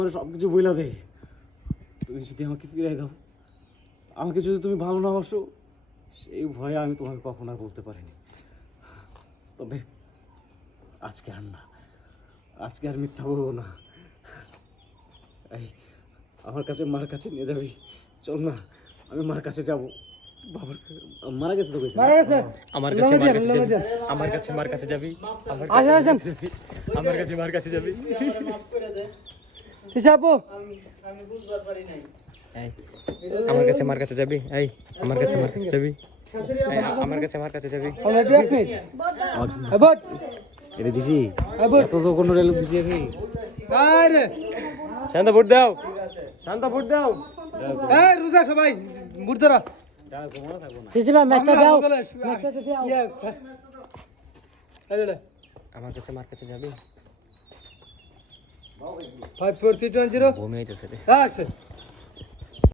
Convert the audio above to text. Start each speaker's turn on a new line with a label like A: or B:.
A: সবকিছু বইলা দে, তুমি যদি আমাকে ফিরাই দাও, আমাকে যদি তুমি ভালো না বাসো, সেই ভয়ে আমি তোমাকে কখন আর বলতে পারিনি। তবে আজকে আর না, আজকে আর মিথ্যা বলবো না। এই আমার কাছে মার কাছে নিয়ে যাবি, চল না, আমি মার কাছে যাব। বাবার মারা গেছে তো, কইছে
B: মারা গেছে।
C: আমার কাছে মার কাছে যাবি, আমার কাছে মার কাছে যাবি,
B: আসেন আসেন
C: আমার কাছে মার কাছে যাবি।
B: হিসাবো
D: আমি বুঝবার পারি নাই।
C: এই আমার কাছে মার কাছে যাবি, এই আমার কাছে মার কাছে যাবি, এই আমার কাছে মার কাছে যাবি।
B: অলরেডি এক মিনিট আবার
A: এটা দিছি,
B: আবার
A: এত যখন রেলু দিছি আমি।
B: আরে
C: শান্ত ভোট দাও, শান্ত ভোট দাও।
B: এই রোজা সবাই মুর্দারা
E: সিসি ভাই ম্যাচটা দাও
C: আমার কাছে মার কাছে যাবি।
B: 5 4 3 2 0
C: বমি হইতেছে রে।
B: অ্যাকশন